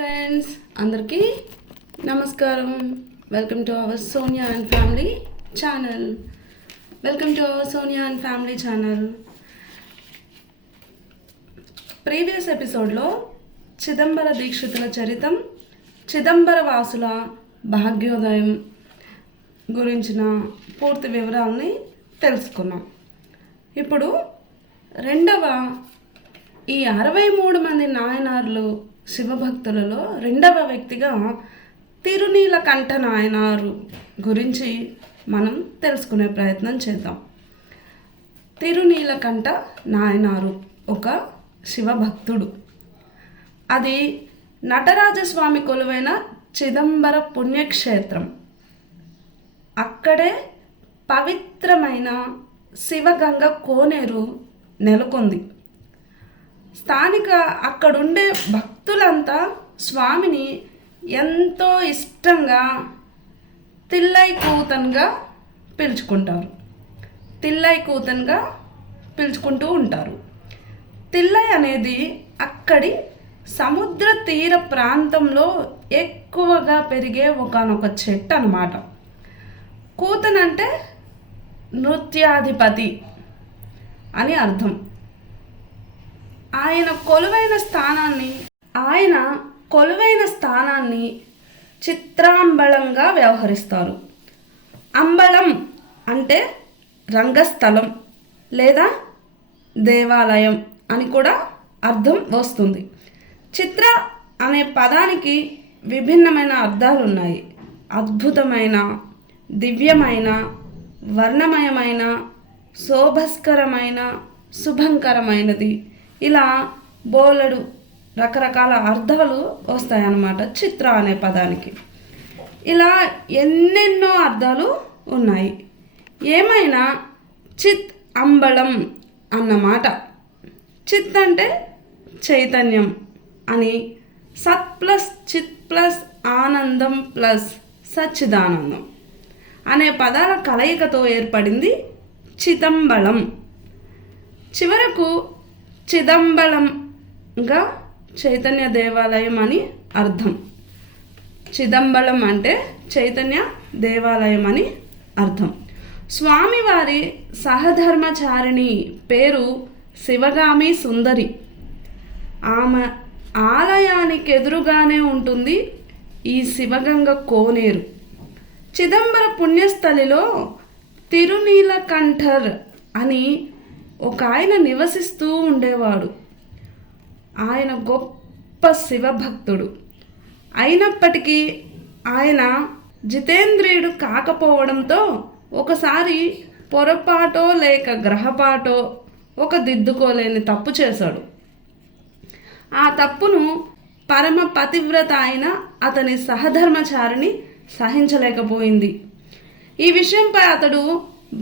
Friends, అందరికీ నమస్కారం. Welcome to our Sonia and family channel. Previous ఎపిసోడ్లో చిదంబర దీక్షితుల చరితం, చిదంబర వాసుల భాగ్యోదయం గురించిన పూర్తి వివరాలని తెలుసుకున్నాం. ఇప్పుడు రెండవ ఈ 63 మంది నాయనార్లు శివభక్తులలో రెండవ వ్యక్తిగా తిరునీలకంఠ నాయనారు గురించి మనం తెలుసుకునే ప్రయత్నం చేద్దాం. తిరునీలకంఠ నాయనారు ఒక శివభక్తుడు. అది నటరాజస్వామి కొలువైన చిదంబర పుణ్యక్షేత్రం. అక్కడే పవిత్రమైన శివగంగ కోనేరు నెలకొంది. స్థానిక అక్కడుండే భక్తులంతా స్వామిని ఎంతో ఇష్టంగా తిల్లై కూతన్గా పిలుచుకుంటూ ఉంటారు. తిల్లై అనేది అక్కడి సముద్ర తీర ప్రాంతంలో ఎక్కువగా పెరిగే ఒకానొక చెట్టు అన్నమాట. కూతన్ అంటే నృత్యాధిపతి అని అర్థం. ఆయన కొలువైన స్థానాన్ని చిత్రాంబళంగా వ్యవహరిస్తారు. అంబళం అంటే రంగస్థలం లేదా దేవాలయం అని కూడా అర్థం వస్తుంది. చిత్ర అనే పదానికి విభిన్నమైన అర్థాలు ఉన్నాయి. అద్భుతమైన, దివ్యమైన, వర్ణమయమైన, శోభస్కరమైన, శుభంకరమైనది, ఇలా బోలెడు రకరకాల అర్థాలు వస్తాయన్నమాట చిత్ర అనే పదానికి. ఇలా ఎన్నెన్నో అర్థాలు ఉన్నాయి. ఏమైనా చిత్ అంబళం అన్నమాట. చిత్ అంటే చైతన్యం అని, సత్ ప్లస్ చిత్ ప్లస్ ఆనందం ప్లస్ సచ్చిదానందం అనే పదాల కలయికతో ఏర్పడింది చిదంబళం. చివరకు చిదంబళంగా చైతన్య దేవాలయం అని అర్థం. చిదంబళం అంటే చైతన్య దేవాలయం అని అర్థం. స్వామివారి సహధర్మచారిణి పేరు శివగామి సుందరి. ఆమె ఆలయానికి ఎదురుగానే ఉంటుంది ఈ శివగంగ కోనేరు. చిదంబర పుణ్యస్థలిలో తిరునీలకంఠర్ అని ఒక ఆయన నివసిస్తూ ఉండేవాడు. ఆయన గొప్ప శివభక్తుడు అయినప్పటికీ ఆయన జితేంద్రియుడు కాకపోవడంతో ఒకసారి పొరపాటో లేక గ్రహపాటో ఒక దిద్దుకోలేని తప్పు చేశాడు. ఆ తప్పును పరమ పతివ్రత అయిన అతని సహధర్మచారిని సహించలేకపోయింది. ఈ విషయంపై అతడు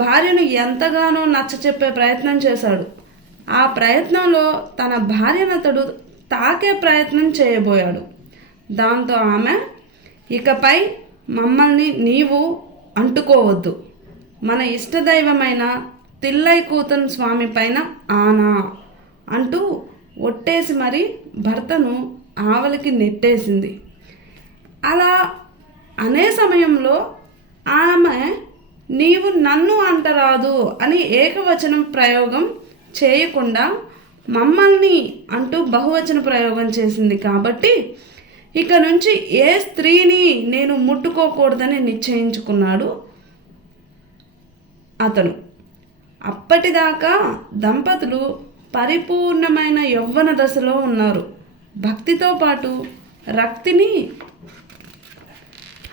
భార్యను ఎంతగానో నచ్చచెప్పే ప్రయత్నం చేశాడు. ఆ ప్రయత్నంలో తన భార్యను అతడు తాకే ప్రయత్నం చేయబోయాడు. దాంతో ఆమె, ఇకపై మమ్మల్ని నీవు అంటుకోవద్దు, మన ఇష్టదైవమైన తిల్లై కూతన్ స్వామి పైన ఆనా అంటూ ఒట్టేసి మరి భర్తను ఆవలికి నెట్టేసింది. అలా అనే సమయంలో ఆమె నీవు నన్ను అంటరాదు అని ఏకవచనం ప్రయోగం చేయకుండా మమ్మల్ని అంటూ బహువచన ప్రయోగం చేసింది. కాబట్టి ఇక నుంచి ఏ స్త్రీని నేను ముట్టుకోకూడదని నిశ్చయించుకున్నాడు అతను. అప్పటిదాకా దంపతులు పరిపూర్ణమైన యవ్వన దశలో ఉన్నారు. భక్తితో పాటు రక్తిని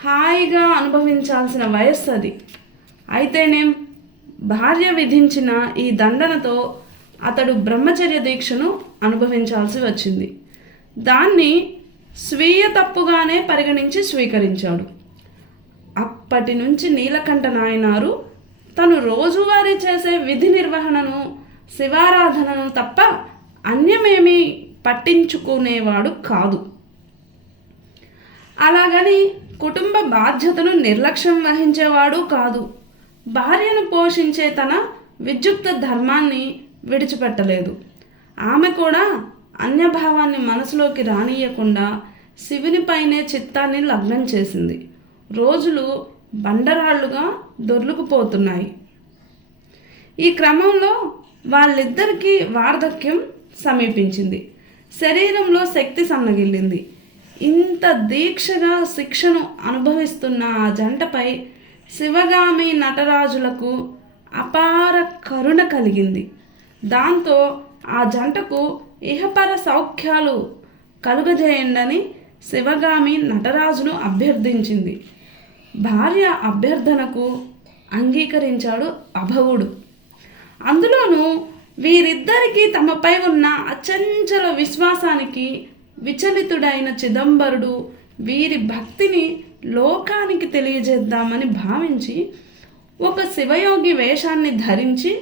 హాయిగా అనుభవించాల్సిన వయస్సు అది. అయితేనేం భార్య విధించిన ఈ దండనతో అతడు బ్రహ్మచర్య దీక్షను అనుభవించాల్సి వచ్చింది. దాన్ని స్వీయ తప్పుగానే పరిగణించి స్వీకరించాడు. అప్పటి నుంచి నీలకంఠ నాయనారు తను రోజువారీ చేసే విధి నిర్వహణను, శివారాధనను తప్ప అన్యమేమీ పట్టించుకునేవాడు కాదు. అలాగని కుటుంబ బాధ్యతను నిర్లక్ష్యం వహించేవాడు కాదు. భార్యను పోషించే తన విద్యుక్త ధర్మాన్ని విడిచిపెట్టలేదు. ఆమె కూడా అన్యభావాన్ని మనసులోకి రానియకుండా శివునిపైనే చిత్తాన్ని లగ్నం చేసింది. రోజులు బండరాళ్లుగా దొర్లుకుపోతున్నాయి. ఈ క్రమంలో వాళ్ళిద్దరికీ వార్ధక్యం సమీపించింది. శరీరంలో శక్తి సన్నగిల్లింది. ఇంత దీక్షగా శిక్షను అనుభవిస్తున్న ఆ జంటపై శివగామి నటరాజులకు అపార కరుణ కలిగింది. దాంతో ఆ జంటకు ఇహపర సౌఖ్యాలు కలుగజేయండని శివగామి నటరాజును అభ్యర్థించింది. భార్య అభ్యర్థనకు అంగీకరించాడు అభవుడు. అందులోనూ వీరిద్దరికీ తమపై ఉన్న అచంచల విశ్వాసానికి విచలితుడైన చిదంబరుడు వీరి భక్తిని లోకానికి తెలియజేద్దామని భావించి ఒక శివయోగి వేషాన్ని ధరించి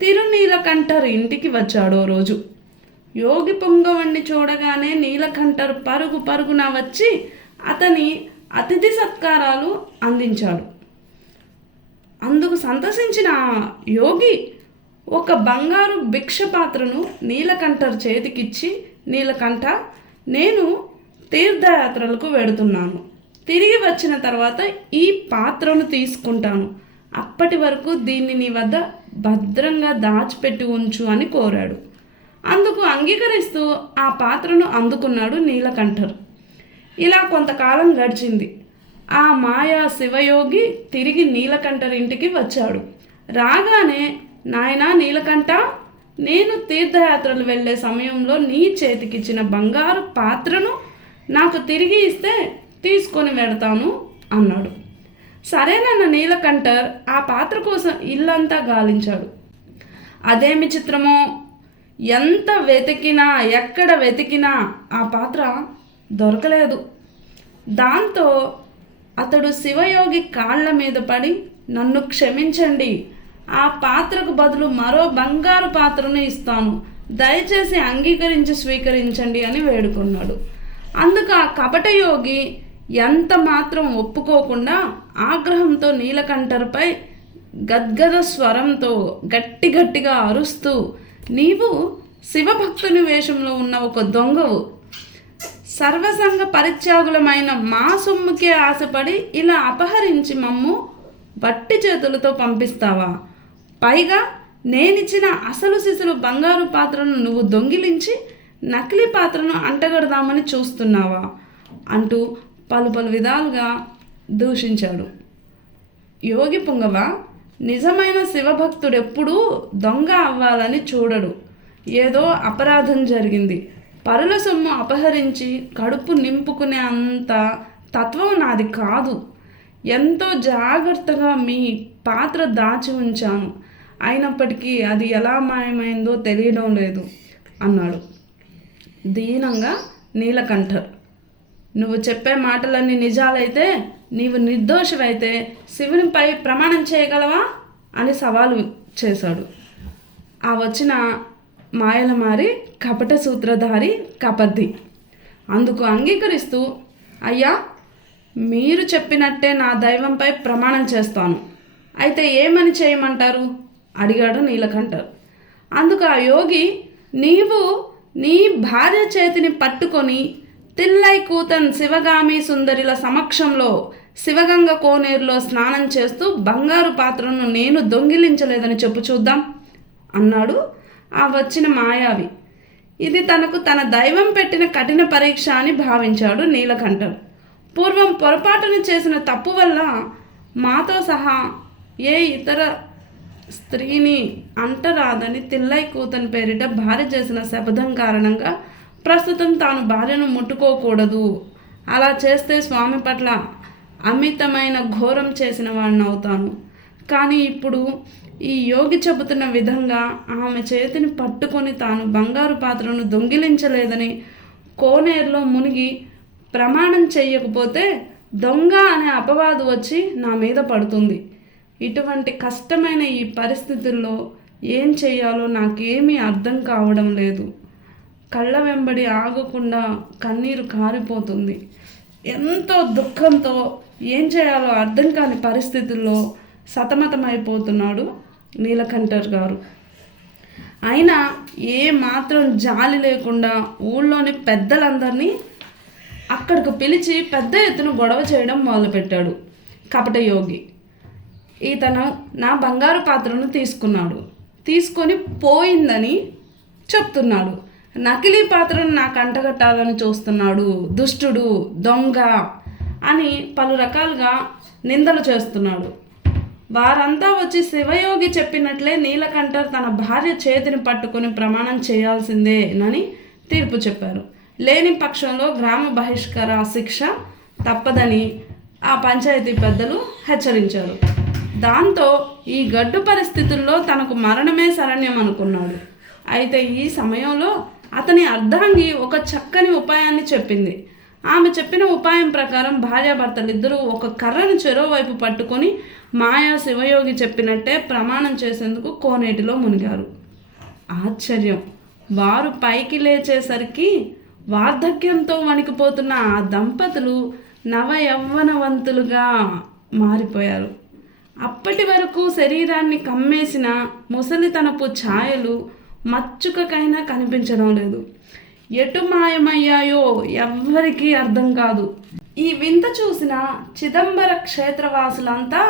తిరునీలకంఠర్ ఇంటికి వచ్చాడో రోజు. యోగి పుంగవుణ్ణి చూడగానే నీలకంఠర్ పరుగు పరుగున వచ్చి అతని అతిథి సత్కారాలు అందించాడు. అందుకు సంతసించిన యోగి ఒక బంగారు భిక్ష పాత్రను నీలకంఠర్ చేతికిచ్చి, నీలకంఠ, నేను తీర్థయాత్రలకు వెడుతున్నాను. తిరిగి వచ్చిన తర్వాత ఈ పాత్రను తీసుకుంటాను. అప్పటి వరకు దీన్ని నీ వద్ద భద్రంగా దాచిపెట్టి ఉంచు అని కోరాడు. అందుకు అంగీకరిస్తూ ఆ పాత్రను అందుకున్నాడు నీలకంఠర్. ఇలా కొంతకాలం గడిచింది. ఆ మాయా శివయోగి తిరిగి నీలకంఠర్ ఇంటికి వచ్చాడు. రాగానే, నాయనా నీలకంఠ, నేను తీర్థయాత్రలు వెళ్ళే సమయంలో నీ చేతికిచ్చిన బంగారు పాత్రను నాకు తిరిగి ఇస్తే తీసుకొని వెడతాను అన్నాడు. సరేనన్న నీలకంఠర్ ఆ పాత్ర కోసం ఇల్లంతా గాలించాడు. అదేమి చిత్రమో, ఎంత వెతికినా ఎక్కడ వెతికినా ఆ పాత్ర దొరకలేదు. దాంతో అతడు శివయోగి కాళ్ళ మీద పడి, నన్ను క్షమించండి, ఆ పాత్రకు బదులు మరో బంగారు పాత్రను ఇస్తాను, దయచేసి అంగీకరించి స్వీకరించండి అని వేడుకున్నాడు. అందుకు ఆ కపటయోగి ఎంత మాత్రం ఒప్పుకోకుండా ఆగ్రహంతో నీలకంఠర్పై గద్గద స్వరంతో గట్టి గట్టిగా అరుస్తూ, నీవు శివభక్తుని వేషంలో ఉన్న ఒక దొంగవు, సర్వసంగ పరిత్యాగులమైన మా సొమ్ముకే ఆశపడి ఇలా అపహరించి మమ్ము వట్టి చేతులతో పంపిస్తావా? పైగా నేనిచ్చిన అసలు సిసలు బంగారు పాత్రను నువ్వు దొంగిలించి నకిలీ పాత్రను అంటగడదామని చూస్తున్నావా అంటూ పలు పలు విధాలుగా దూషించాడు. యోగి పుంగవ, నిజమైన శివభక్తుడెప్పుడూ దొంగ అవ్వాలని చూడడు. ఏదో అపరాధం జరిగింది, పరుల సొమ్ము అపహరించి కడుపు నింపుకునే అంత తత్వం నాది కాదు. ఎంతో జాగ్రత్తగా మీ పాత్ర దాచి ఉంచాను, అయినప్పటికీ అది ఎలా మాయమైందో తెలియడం లేదు అన్నాడు దీనంగా నీలకంఠర్. నువ్వు చెప్పే మాటలన్నీ నిజాలైతే, నీవు నిర్దోషమైతే శివునిపై ప్రమాణం చేయగలవా అని సవాలు చేశాడు. ఆ వచ్చిన మాయలమారి కపట సూత్రధారి కపర్ది అందుకు అంగీకరిస్తూ, అయ్యా, మీరు చెప్పినట్టే నా దైవంపై ప్రమాణం చేస్తాను, అయితే ఏమని చేయమంటారు అడిగాడు నీలకంఠర్. అందుకు ఆ యోగి, నీవు నీ భార్య చేతిని పట్టుకొని తిల్లై కూతన్ శివగామి సుందరిల సమక్షంలో శివగంగ కోనేరులో స్నానం చేస్తూ బంగారు పాత్రను నేను దొంగిలించలేదని చెప్పు చూద్దాం అన్నాడు ఆ వచ్చిన మాయావి. ఇది తనకు తన దైవం పెట్టిన కఠిన పరీక్ష అని భావించాడు నీలకంఠర్. పూర్వం పొరపాటును చేసిన తప్పు వల్ల మాతో సహా ఏ ఇతర స్త్రీని అంటరాదని తిల్లై కూతన్ పేరిట భార్య చేసిన శపథం కారణంగా ప్రస్తుతం తాను భార్యను ముట్టుకోకూడదు, అలా చేస్తే స్వామి పట్ల అమితమైన ఘోరం చేసిన వాడిని అవుతాను. కానీ ఇప్పుడు ఈ యోగి చెబుతున్న విధంగా ఆమె చేతిని పట్టుకొని తాను బంగారు పాత్రను దొంగిలించలేదని కోనేరులో మునిగి ప్రమాణం చెయ్యకపోతే దొంగ అనే అపవాదు వచ్చి నా మీద పడుతుంది. ఇటువంటి కష్టమైన ఈ పరిస్థితుల్లో ఏం చేయాలో నాకేమీ అర్థం కావడం లేదు. కళ్ళ వెంబడి ఆగకుండా కన్నీరు కారిపోతుంది. ఎంతో దుఃఖంతో ఏం చేయాలో అర్థం కాని పరిస్థితుల్లో సతమతమైపోతున్నాడు నీలకంఠర్ గారు. అయినా ఏ మాత్రం జాలి లేకుండా ఊళ్ళోని పెద్దలందరినీ అక్కడికి పిలిచి పెద్ద ఎత్తున గొడవ చేయడం మొదలుపెట్టాడు. కపట యోగి ఇతను నా బంగారు పాత్రను తీసుకొని పోయిందని చెప్తున్నాడు. నకిలీ పాత్రను నాకు అంటగట్టాలని చూస్తున్నాడు, దుష్టుడు, దొంగ అని పలు రకాలుగా నిందలు చేస్తున్నాడు. వారంతా వచ్చి శివయోగి చెప్పినట్లే నీలకంఠర్ తన భార్య చేతిని పట్టుకొని ప్రమాణం చేయాల్సిందేనని తీర్పు చెప్పారు. లేని పక్షంలో గ్రామ బహిష్కర శిక్ష తప్పదని ఆ పంచాయతీ పెద్దలు హెచ్చరించారు. దాంతో ఈ గడ్డు పరిస్థితుల్లో తనకు మరణమే శరణ్యం అనుకున్నాడు. అయితే ఈ సమయంలో అతని అర్ధాంగి ఒక చక్కని ఉపాయాన్ని చెప్పింది. ఆమె చెప్పిన ఉపాయం ప్రకారం భార్యాభర్తలిద్దరూ ఒక కర్రను చెరోవైపు పట్టుకొని మాయా శివయోగి చెప్పినట్టే ప్రమాణం చేసేందుకు కోనేటిలో మునిగారు. ఆశ్చర్యం! వారు పైకి లేచేసరికి వార్ధక్యంతో వణికిపోతున్న ఆ దంపతులు నవయవ్వనవంతులుగా మారిపోయారు. అప్పటి వరకు శరీరాన్ని కమ్మేసిన ముసలితనపు ఛాయలు మచ్చుకకైనా కనిపించడం లేదు. ఎటు మాయమయ్యాయో ఎవ్వరికీ అర్థం కాదు. ఈ వింత చూసిన చిదంబర క్షేత్రవాసులంతా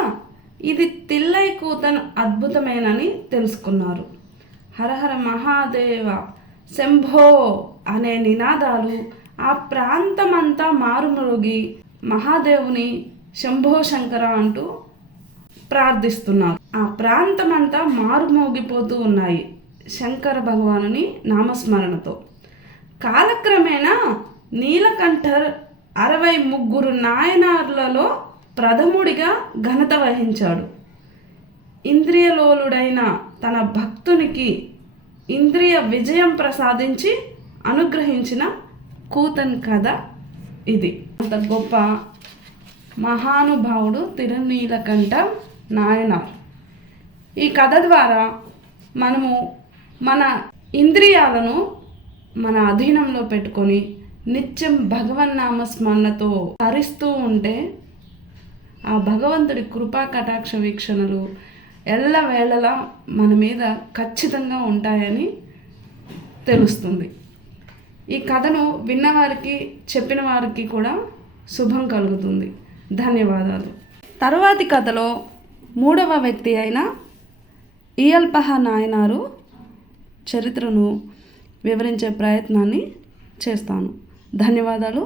ఇది తిల్లై కూతన్ అద్భుతమేనని తెలుసుకున్నారు. హరహర మహాదేవ శంభో అనే నినాదాలు ఆ ప్రాంతమంతా మారుమరుగి మహాదేవుని శంభో శంకర అంటూ ప్రార్థిస్తున్నారు. ఆ ప్రాంతమంతా మారుమోగిపోతూ ఉన్నాయి శంకర భగవానుని నామస్మరణతో. కాలక్రమేణా నీలకంఠర్ 63 నాయనార్లలో ప్రథముడిగా ఘనత వహించాడు. ఇంద్రియలోలుడైన తన భక్తునికి ఇంద్రియ విజయం ప్రసాదించి అనుగ్రహించిన కూతన్ కథ ఇది. అంత గొప్ప మహానుభావుడు తిరునీలకంఠ నాయనార్. ఈ కథ ద్వారా మనము మన ఇంద్రియాలను మన అధీనంలో పెట్టుకొని నిత్యం భగవన్నామస్మరణతో తరిస్తూ ఉంటే ఆ భగవంతుడి కృపా కటాక్ష వీక్షణలు ఎల్లవేళలా మన మీద ఖచ్చితంగా ఉంటాయని తెలుస్తుంది. ఈ కథను విన్నవారికి చెప్పిన వారికి కూడా శుభం కలుగుతుంది. ధన్యవాదాలు. తరువాతి కథలో 3వ వ్యక్తి అయిన ఇయల్పహ నాయనారు చరిత్రను వివరించే ప్రయత్నాన్ని చేస్తాను. ధన్యవాదాలు.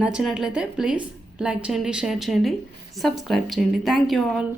నచ్చినట్లయితే ప్లీజ్ లైక్ చేయండి, షేర్ చేయండి, సబ్స్క్రైబ్ చేయండి. Thank you all.